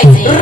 crazy.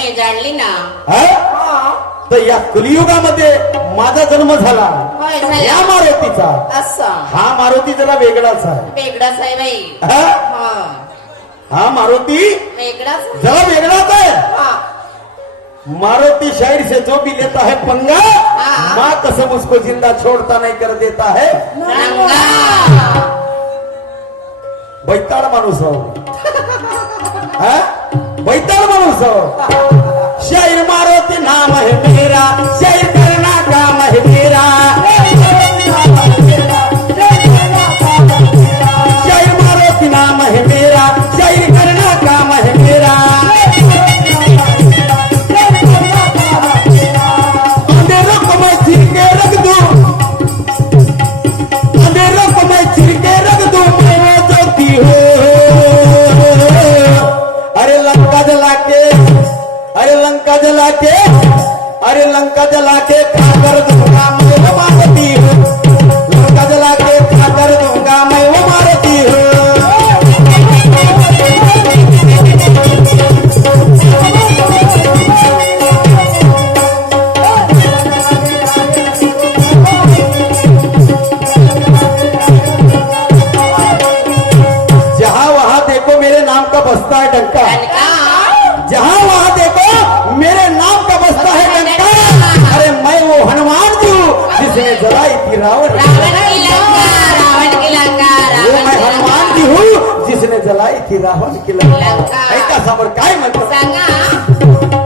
नाही जाणली ना. तर या कलियुगामध्ये माझा जन्म झाला. या मारुतीचा. असं. हा मारुती जरा वेगळाच आहे. वेगळाच आहे बाई. हा? मारुती वेगळाच जरा वेगळाच आहे. मारुती शाहीर से जो भी लेता है पंगा मा माँ कसम उसको जिंदा छोड़ता नहीं कर देता है। बैताड माणूस हो। बैताड माणूस हो. जला के खा दूँगा मैं, वो मारती हूँ। लड़का जला के खा दूँगा मैं, वो मारती हूँ। जहाँ वहाँ देखो मेरे नाम का बसता है डंका। शादी हो जिसने जलाई थी रावण की? लंका ऐका समोर काय म्हणतो सांगा.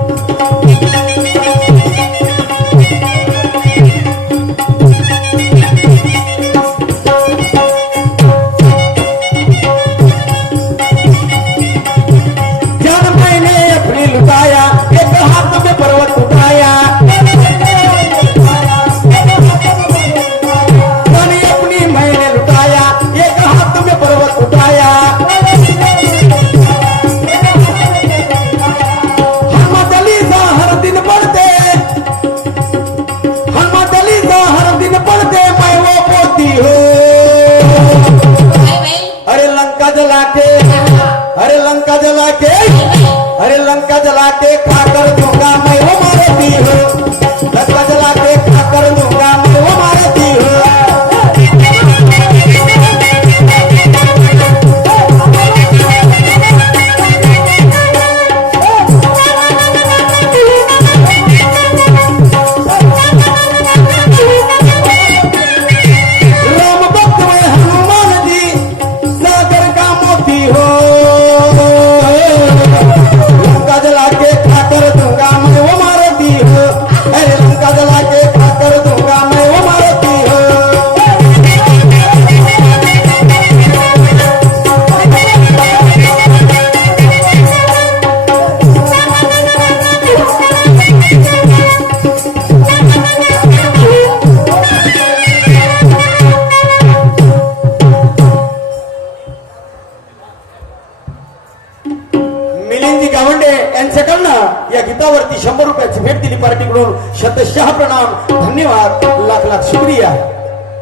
शहा प्रणाम धन्यवाद लाख लाख शुक्रिया.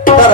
तर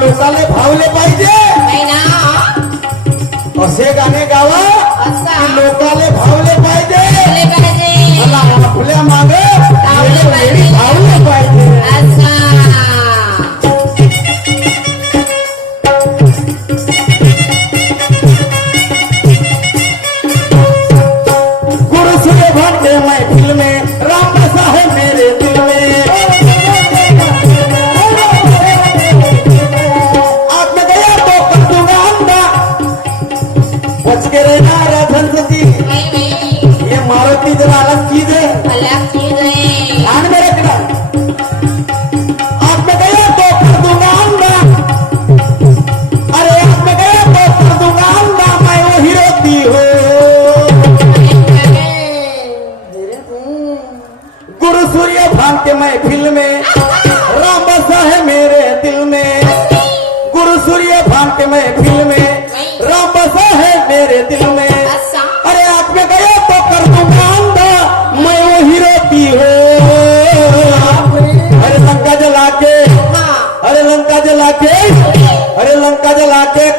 लोकाले भावले पाहिजे. असे गाणे गावा लोकाले भावले पाहिजे. आपल्या मागे गैया भान के फिल में, राम बसा है मेरे दिल में। गुरु सूर्य भान के फिल में, राम बसा है मेरे दिल में। अरे आपके गए तो कर दूँगा अंधा मैं हीरो की हूँ। अरे लंका जला के, अरे लंका जला के, अरे लंका जला के